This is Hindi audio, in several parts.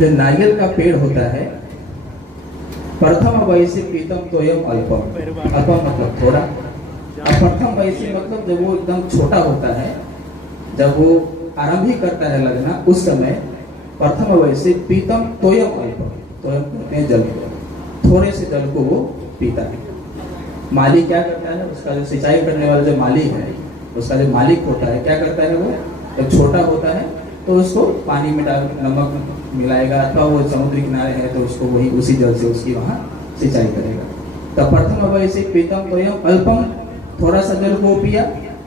जो नारियल का पेड़ होता है, प्रथम वयसी पीतम तोयम अल्पम। अल्पम मतलब थोड़ा, और प्रथम वयसी मतलब जब वो एकदम छोटा होता है, जब वो आरंभ ही करता है लगना, उस समय प्रथम वयसी पीतम तोयम अल्पम। तोयम कहते हैं जल को, थोड़े से जल को वो पीता है। माली क्या करता है, उसका जो सिंचाई करने वाला जो माली है, उसका जो मालिक होता है क्या करता है, वो जब छोटा होता है तो उसको पानी में डाल नमक मिलाएगा, अथवा वो समुद्र किनारे है तो उसको वही उसी जल से उसकी वहाँ सिंचाई करेगा। तो प्रथम वयसी पीतम तोयम अल्पम, थोड़ा सा जल को पिया।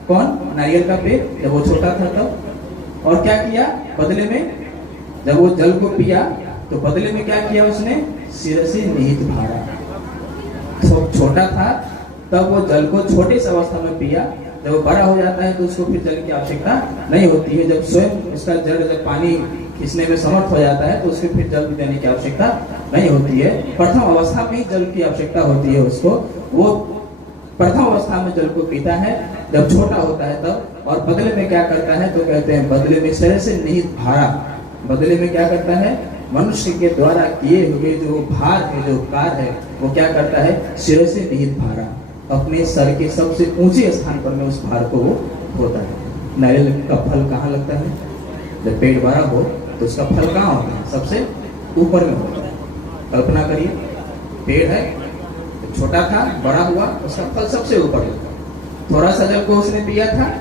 कौन? नारियल का पेड़, जब वो छोटा था तब। और क्या किया बदले में? जब वो जल को पिया तो बदले में क्या किया उसने? शिरसी निहित भारा। तो छोटा था तब वो जल को छोटे से अवस्था में पिया, जब वो बड़ा हो जाता है तो उसको फिर जल की आवश्यकता नहीं होती है। जब स्वयं उसका जड़ जब पानी खींचने में समर्थ हो जाता है तो उसको फिर जल देने की आवश्यकता नहीं होती है। प्रथम अवस्था में ही जल की आवश्यकता होती है उसको। वो प्रथम अवस्था में जल को पीता है जब छोटा होता है तब। और बदले में क्या करता है तो कहते हैं बदले में शरीर से निहित भारा। बदले में क्या करता है? मनुष्य के द्वारा किए हुए जो भार है, जो उपकार है, वो क्या करता है? सिर से निहित भारा, अपने सर के सबसे ऊंचे स्थान पर में उस भार को वो होता है। नारियल का फल कहाँ लगता है? जब पेड़ बड़ा हो तो उसका फल कहाँ होता है? सबसे ऊपर में होता है। कल्पना करिए, पेड़ है, तो छोटा था, बड़ा हुआ, उसका फल सबसे ऊपर होता है। थोड़ा सा जल को उसने पिया था,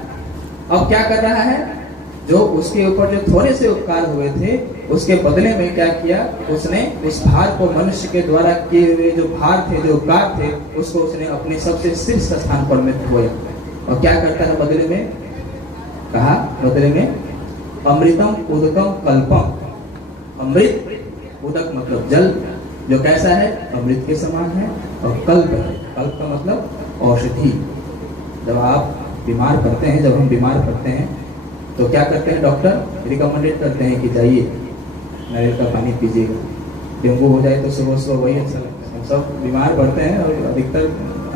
अब क्या कर रहा है? जो उसके ऊपर जो थोड़े से उपकार हुए थे, उसके बदले में क्या किया उसने? उस भार को, मनुष्य के द्वारा किए हुए जो भार थे, जो उपकार थे, उसको उसने अपने सबसे शीर्ष स्थान पर में धोया। और क्या करता है बदले में? कहा बदले में अमृतम उदकम कल्पम। अमृत, उदक मतलब जल, जो कैसा है? अमृत के समान है। और कल्प है, कल्प का मतलब औषधि। जब आप बीमार पड़ते हैं, जब हम बीमार पड़ते हैं तो क्या करते हैं? डॉक्टर रिकमेंडेड करते हैं कि जाइए नारियल का पानी पीजिएगा। डेंगू हो जाए तो सुबह सुबह वही अच्छा लगता है। हम सब बीमार पड़ते हैं और अधिकतर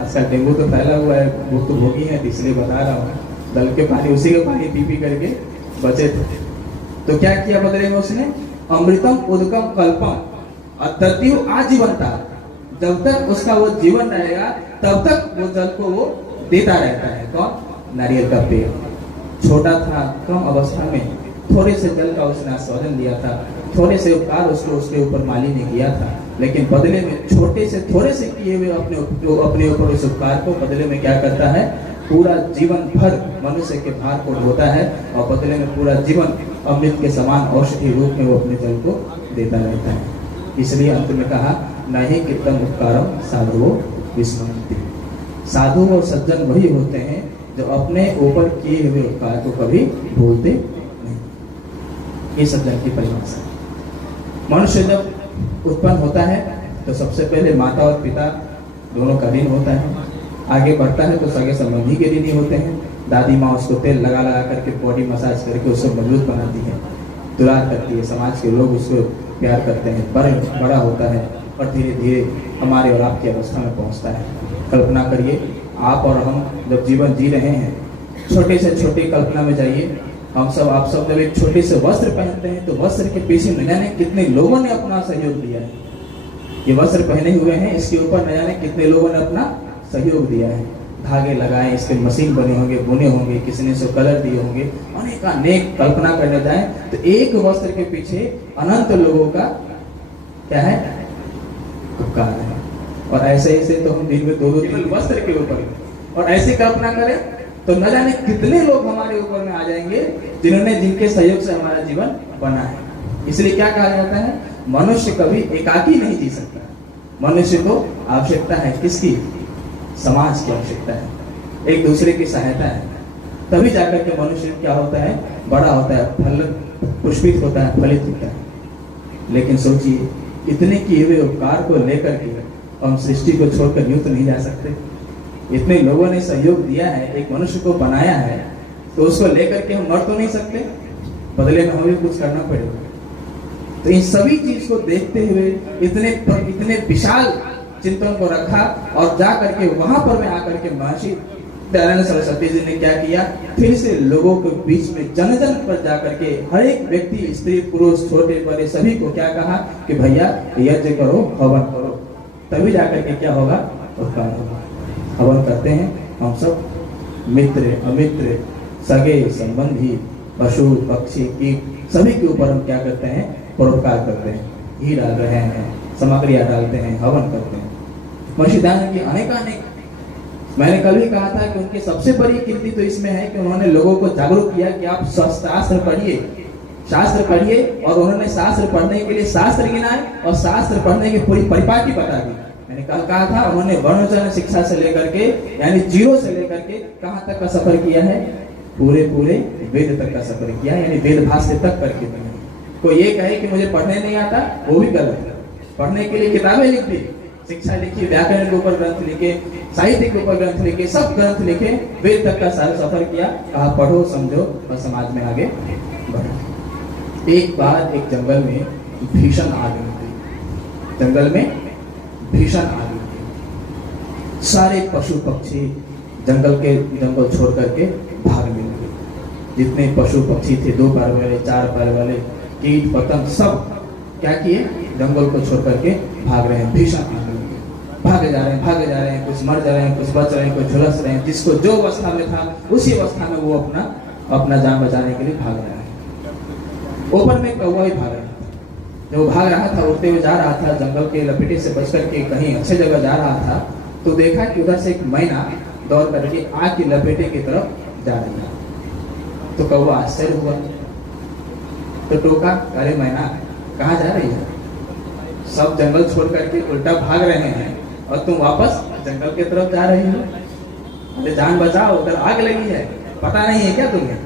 आजकल डेंगू तो फैला हुआ है, भुक्तभोगी है, इसलिए बता रहा हूँ। दल के पानी, उसी के पानी पी करके बचे थे। तो क्या किया बदले में उसने? अमृतम उदकम कल्पम, और तृतीय आजीवनता। जब तक उसका वो जीवन रहेगा तब तक वो जल को वो देता रहता है। कौन? नारियल का पेड़। छोटा था, कम अवस्था में थोड़े से जल का उसने आस्वादन लिया था, थोड़े से उपकार उसको उसके ऊपर माली ने किया था, लेकिन बदले में छोटे से थोड़े से किए हुए अपने ऊपर उस उपकार को बदले में क्या करता है? पूरा जीवन भर मनुष्य के भार को ढोता है, और बदले में पूरा जीवन अमृत के समान औषधि रूप में वो अपने जल को देता रहता है। इसलिए अंत में कहा, नहीं कृतम उपकारम साधुओ विस्मरन्ति। साधु और सज्जन वही होते हैं जो अपने ऊपर किए हुए उपकार को कभी भूलते नहीं। ये सज्जन की परिभाषा। मनुष्य जब उत्पन्न होता है तो सबसे पहले माता और पिता दोनों का ऋण होता है। आगे बढ़ता है तो सगे संबंधी के ऋणी होते हैं। दादी माँ उसको तेल लगा लगा करके बॉडी मसाज करके उसको मजबूत बनाती है, दुलार करती है, समाज के लोग उसको प्यार करते हैं। बड़ा होता है और धीरे धीरे हमारे और आपकी अवस्था में पहुंचता है। कल्पना करिए, आप और हम जब जीवन जी रहे हैं, छोटे से छोटी कल्पना में जाइए। हम सब, आप सब जब एक छोटे से वस्त्र पहनते हैं तो वस्त्र के पीछे न जाने कितने लोगों ने अपना सहयोग दिया है। ये वस्त्र पहने हुए हैं, इसके ऊपर न जाने कितने लोगों ने अपना सहयोग दिया है। धागे लगाए, इसके मशीन बने होंगे, बुने होंगे, किसी ने इसको कलर दिए होंगे, अनेक कल्पना करने जाए तो एक वस्त्र के पीछे अनंत लोगों का क्या है? उपकार है। और ऐसे ऐसे तो हम दिन में दो केवल वस्त्र के ऊपर, और ऐसी कल्पना करें तो न जाने कितने लोग हमारे ऊपर में आ जाएंगे जिनके सहयोग से हमारा जीवन बना है। इसलिए क्या कहा जाता है? मनुष्य कभी एकाकी नहीं जी सकता। मनुष्य को आवश्यकता है किसकी? समाज की आवश्यकता है, एक दूसरे की सहायता है। तभी जाकर के मनुष्य क्या होता है? बड़ा होता है, फल पुष्पित होता है, फलित होता है। लेकिन सोचिए, इतने किए हुए उपकार को लेकर के हम सृष्टि को छोड़कर यूं तो नहीं जा सकते। इतने लोगों ने सहयोग दिया है, एक मनुष्य को बनाया है, तो उसको लेकर के हम मर तो नहीं सकते, बदले में हमें कुछ करना पड़ेगा। तो इन सभी चीज को देखते हुए इतने विशाल चिंतन को रखा, और जा करके वहां पर मैं आकर के महर्षि दयानंद सरस्वती जी ने क्या किया, फिर से लोगों के बीच में जन जन पर जाकर के हर एक व्यक्ति, स्त्री पुरुष छोटे बड़े सभी को क्या कहा कि भैया यज्ञ करो, हवन करो, तभी जाकर के क्या होगा, उत्पन्न होगा। हवन करते हैं हम सब, मित्र अमित्र सगे संबंधी पशु पक्षी कीट सभी के ऊपर हम क्या करते हैं, परोपकार करते हैं, घी डाल रहे हैं, सामग्रियां डालते हैं, हवन करते हैं। महर्षि दयानंद की अनेकानेक, मैंने कल भी कहा था कि उनकी सबसे बड़ी कीर्ति तो इसमें है कि उन्होंने लोगों को जागरूक किया कि आप शास्त्र पढ़िए, शास्त्र पढ़िए, और उन्होंने शास्त्र पढ़ने के लिए शास्त्र गिनाए और शास्त्र पढ़ने की पूरी परिपाटी बता दी। मैंने कल कहा था उन्होंने वर्णोच्चारण शिक्षा से लेकर के यानी जीरो से लेकर के कहाँ तक का सफर किया है, पूरे वेद तक का सफर किया, यानी वेद भाष्य तक करके। कोई ये कहे कि मुझे पढ़ने नहीं आता, वो भी गलत है। पढ़ने के लिए किताबें लिख दी, शिक्षा लिखी, व्याकरण के ऊपर ग्रंथ लिखे, साहित्य के ऊपर ग्रंथ लिखे, सब ग्रंथ लिखे, वेद तक का सारा सफर किया, कहा पढ़ो समझो और समाज में आगे बढ़ो। एक बार एक जंगल में भीषण आग लगी, जंगल में भीषण आग लगी, सारे पशु पक्षी जंगल छोड़ करके भागने लगे। जितने पशु पक्षी थे, 2 पैर वाले, 4 पैर वाले, कीट पतंग, सब क्या किए, जंगल को छोड़ करके भाग रहे हैं। भीषण आग लगी, भागे जा रहे हैं, कुछ मर जा रहे हैं, कुछ बच रहे हैं, कुछ झुलस रहे हैं। जिसको जो अवस्था में था उसी अवस्था में वो अपना जान बचाने के लिए भाग रहा है। ऊपर में कौवा भी भाग रहा था, जो भाग रहा था, उड़ते हुए जा रहा था, जंगल के लपेटे से बच करके कहीं अच्छे जगह जा रहा था, तो देखा कि उधर से एक मैना दौड़ करके आग की लपेटे की तरफ जा रही है। तो कौवा आश्चर्य हुआ, तो टोका, अरे मैना कहाँ जा रही है, सब जंगल छोड़ करके उल्टा भाग रहे हैं और तुम वापस जंगल की तरफ जा रही हो, अरे जान बचाओ, उधर आग लगी है, पता नहीं है क्या तुम्हें,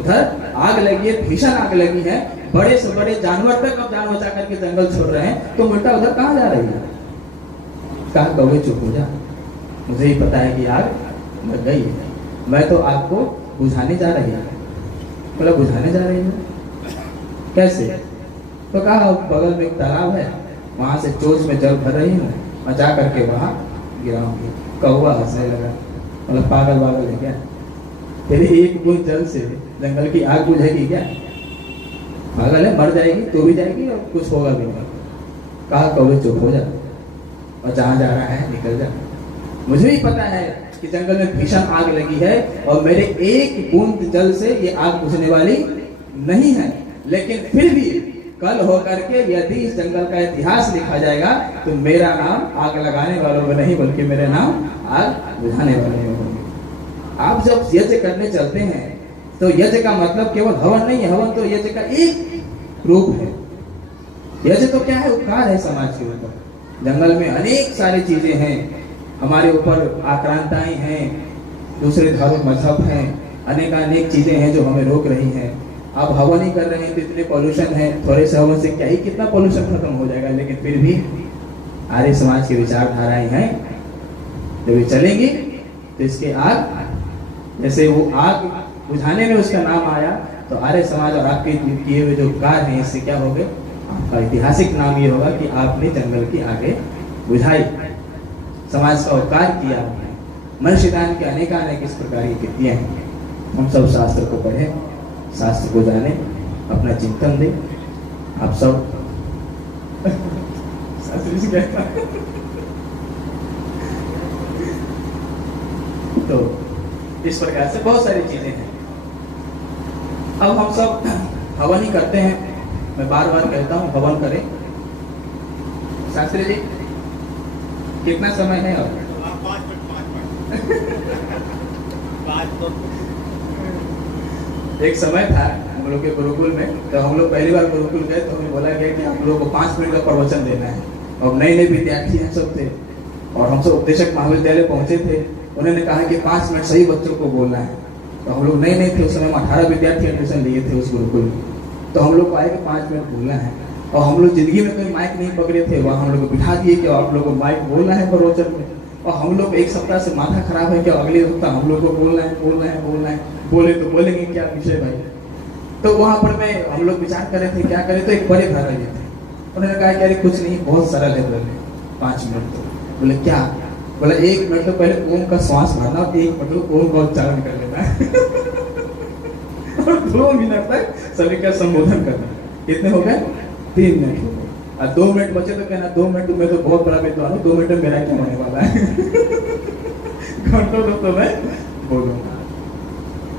उधर आग लगी है, भीषण आग लगी है, बड़े से बड़े जानवर तक अब जान बचा करके जंगल छोड़ रहे हैं, तुम उल्टा उधर कहाँ जा रही है। कहा कौवे चुप हो जा, मुझे ही पता है कि आग लग गई है, मैं तो आपको बुझाने जा रही है। बोला बुझाने जा रही है, कैसे? तो कहा बगल में एक तालाब है, वहां से चोंच में जल भर रही हूँ और जा करके वहां गिराऊंगी। कौवा हंसने लगा, मतलब पागल है क्या, तेरे एक बूंद जल से जंगल की आग बुझेगी क्या, पागल है, मर जाएगी तो भी जाएगी और कुछ होगा भी नहीं। कहा कौवे चुप हो जा और जहां जा रहा है निकल जा, मुझे भी पता है कि जंगल में भीषण आग लगी है और मेरे एक बूंद जल से ये आग बुझने वाली नहीं है, लेकिन फिर भी कल होकर के यदि इस जंगल का इतिहास लिखा जाएगा तो मेरा नाम आग लगाने वालों में नहीं बल्कि मेरा नाम आग बुझाने वालों में होंगे। आप जब यज्ञ करने चलते हैं तो यज्ञ का मतलब केवल हवन नहीं है, हवन तो यज्ञ का एक रूप है। यज्ञ तो क्या है, उपकार है समाज के ऊपर। जंगल में अनेक सारी चीजें हैं, हमारे ऊपर आक्रांताएं हैं, दूसरे धर्म मजहब हैं, अनेक चीजें हैं जो हमें रोक रही हैं। आप हवन ही कर रहे हैं तो इतने पॉल्यूशन है, थोड़े से हवन से क्या ही कितना पॉल्यूशन खत्म हो जाएगा, लेकिन फिर भी आर्य समाज की विचारधाराएं हैं, जब ये चलेंगी तो इसके आग, जैसे वो आग बुझाने में उसका नाम आया, तो आर्य समाज और आपके किए हुए जो कार्य हैं इससे क्या हो गए, आपका ऐतिहासिक नाम ये होगा कि आपने जंगल की आगे बुझाई, समाज का उपकार किया। महर्षि दयानंद के अनेक इस प्रकार की कृतियां हैं। हम सब शास्त्र को पढ़ें, शास्त्र को जाने, अपना चिंतन दें। आप सब तो इस प्रकार से बहुत सारी चीजें हैं। अब हम सब हवन ही करते हैं, मैं बार बार कहता हूँ हवन करें। शास्त्री जी कितना समय है अब? 5 मिनट। एक समय था हम लोग के गुरुकुल में, तो हम लोग पहली बार गुरुकुल गए तो हमें बोला गया कि आप लोगों को 5 मिनट का प्रवचन देना है। और नए विद्यार्थी हम सब थे और हम सब उपदेशक महाविद्यालय पहुंचे थे। उन्होंने कहा कि 5 मिनट सही बच्चों को बोलना है। तो हम लोग नए थे, उस समय हम 18 विद्यार्थी एडमिशन लिए थे उस गुरुकुल में। तो हम लोग को आए कि 5 मिनट बोलना है, और हम लोग जिंदगी में कोई माइक नहीं पकड़े थे। वहाँ हम लोग को बिठा दिए कि आप लोग को माइक बोलना है प्रवचन में। और हम लोग एक सप्ताह से माथा खराब है कि अगले सप्ताह हम लोग को बोलना है। बोले तो बोलेंगे क्या विषय भाई। तो वहाँ पर हम लोग विचार कर रहे थे क्या करें। तो एक बड़े भरा रहे थे, उन्होंने कहा कि अरे कुछ नहीं, बहुत सरल है, 5 मिनट। तो बोले क्या? बोला 1 मिनट तो पहले ओम का श्वास भरना और 1 मिनट ओम का उच्चारण कर लेना है और 2 मिनट तक सभी का संबोधन करना। कितने हो गए? 3 मिनट हो गए। और 2 मिनट बचे तो कहना 2 मिनट में तो बहुत बड़ा विद्वान हूँ, 2 मिनट में मेरा क्या होने वाला है घंटों तो मैं बोलूंगा।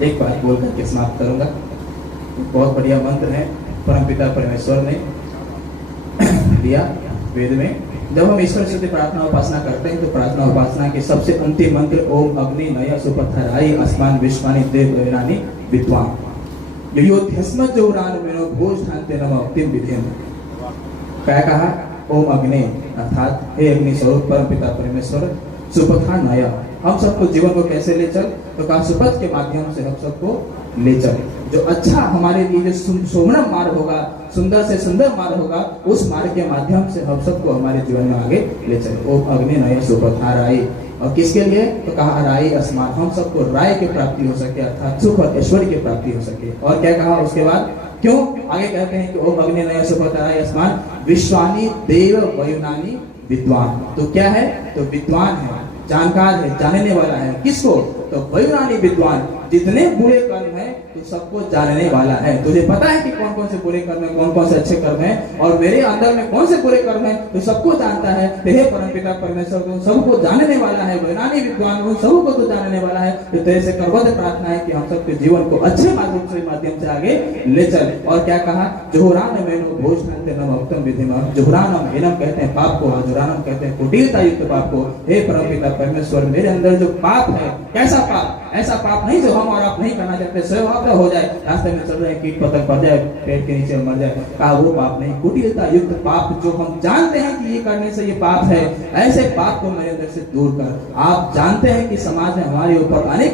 एक बात बोल करके समाप्त करूंगा। बहुत बढ़िया मंत्र है परमपिता परमेश्वर ने दिया वेद में। जब हम ईश्वर से प्रार्थना उपासना करते हैं तो प्रार्थना उपासना के सबसे अंतिम मंत्र ओम अग्नि नय सुपथराई अस्मान विश्वानि देव वैरानी विद्वान योध्यास्म जोरान मेनो भोज ठानते नम अंतिम विधियम। क्या कहा? ओम अग्नि अर्थात हे अग्नि स्वरूप परमपिता परमेश्वर सुपथा नय, हम सबको जीवन को कैसे ले चल? तो कहा सुपथ के माध्यम से हम सबको ले चल। जो अच्छा हमारे लिए जो शोभनम मार्ग होगा, सुंदर से सुंदर मार्ग होगा, उस मार्ग के माध्यम से हम सबको हमारे जीवन में आगे ले चले। ओम अग्नि नय सुपथा राई, और किसके लिए? तो कहा राई अस्मान, हम सबको राय की प्राप्ति हो सके अर्थात सुख और ऐश्वर्य की प्राप्ति हो सके। और क्या कहा उसके बाद? क्यों आगे कहते हैं कि ओम अग्नि नय सुपथा राई अस्मान विश्वानी देव वयुनानी विद्वान। तो क्या है? तो विद्वान है, जानकार है, जानने वाला है। किसको? तो वयुनानी विद्वान, जितने बुरे कर्म है तो सबको जानने वाला है। तुझे पता है कि कौन कौन से बुरे कर्म है, कौन कौन से अच्छे कर्म है, और मेरे अंदर में कौन से बुरे कर्म है तो सबको जानता है। तो हे परमपिता परमेश्वर, तुम सबको जानने वाला है, वयुनानी विद्वान उन सबको तो जानने वाला है। तो तेरे से करबद्ध प्रार्थना है कि हम सबके जीवन को अच्छे माध्यम से आगे ले चले। और क्या कहा? जोहरान मेनो भोज ठानते नम उत्तम विधिमा। जोहरानम हेनम कहते हैं पाप को, जोहरानम कहते हैं कुटिलता युक्त पाप को। हे परमपिता परमेश्वर, मेरे अंदर जो पाप है, कैसा पाप? ऐसा पाप नहीं जो हम और आप नहीं करना चाहते, स्वयं आप हो जाए, रास्ते में चल रहे हैं कीट पतंग पड़ जाए, पेट के नीचे मर जाए, कहा वो पाप नहीं। कुटिलता युक्त पाप, जो हम जानते हैं कि ये करने से ये पाप है, ऐसे पाप को मेरे अंदर से दूर कर। आप जानते हैं कि समाज में हमारे ऊपर अनेक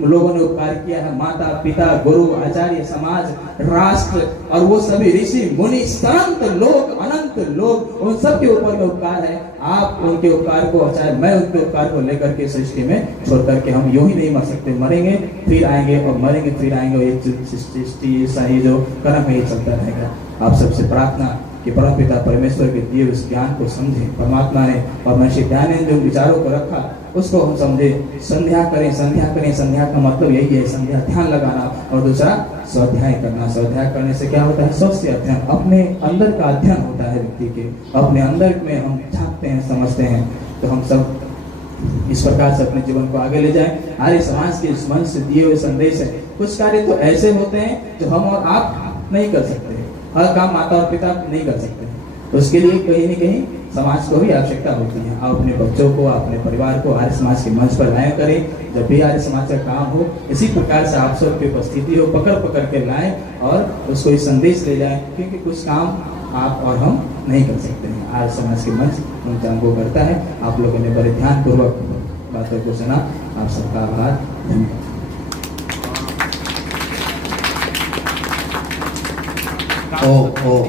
लोगों ने उपकार किया है, माता पिता गुरु आचार्य समाज राष्ट्र और वो सभी ऋषि मुनि संत लोग अनंत लोग, उन सब के ऊपर में उपकार है। आप उनके उपकार को, चाहे मैं उनके उपकार को लेकर के सृष्टि में छोड़ करके हम यूं ही नहीं मर सकते। मरेंगे फिर आएंगे और मरेंगे फिर आएंगे, और ये सृष्टि सही जो कर्म है ये चलता रहेगा। आप सबसे प्रार्थना कि परमपिता परमेश्वर के दिए उस ज्ञान को समझें। परमात्मा ने और महर्षि दयानंद जो विचारों को रखा उसको हम समझे, संध्या करें। संध्या का मतलब यही है, संध्या ध्यान लगाना, और दूसरा स्वाध्याय करना। स्वाध्याय करने से क्या होता है? स्वस्थ अध्ययन, अपने अंदर का अध्ययन होता है व्यक्ति के, अपने अंदर में हम झांकते हैं, समझते हैं। तो हम सब इस प्रकार से अपने जीवन को आगे ले जाएं। आर्य समाज के इस मंच से दिए हुए संदेश है। कुछ कार्य तो ऐसे होते हैं जो हम और आप नहीं कर सकते, हर काम माता और पिता नहीं कर सकते, तो उसके लिए कहीं न कहीं समाज को भी आवश्यकता होती है। आप अपने बच्चों को, अपने परिवार को आर्य समाज के मंच पर लाया करें। जब भी आर्य समाज का काम हो, इसी प्रकार से आप सबकी उपस्थिति हो, पकड़ के लाएं और उसको ये संदेश ले जाएं, क्योंकि कुछ काम आप और हम नहीं कर सकते हैं। आर्य समाज के मंच उन काम को करता है। आप लोगों ने बड़े ध्यानपूर्वक बातों को सुना, आप सबका आभार, धन्यवाद। ओ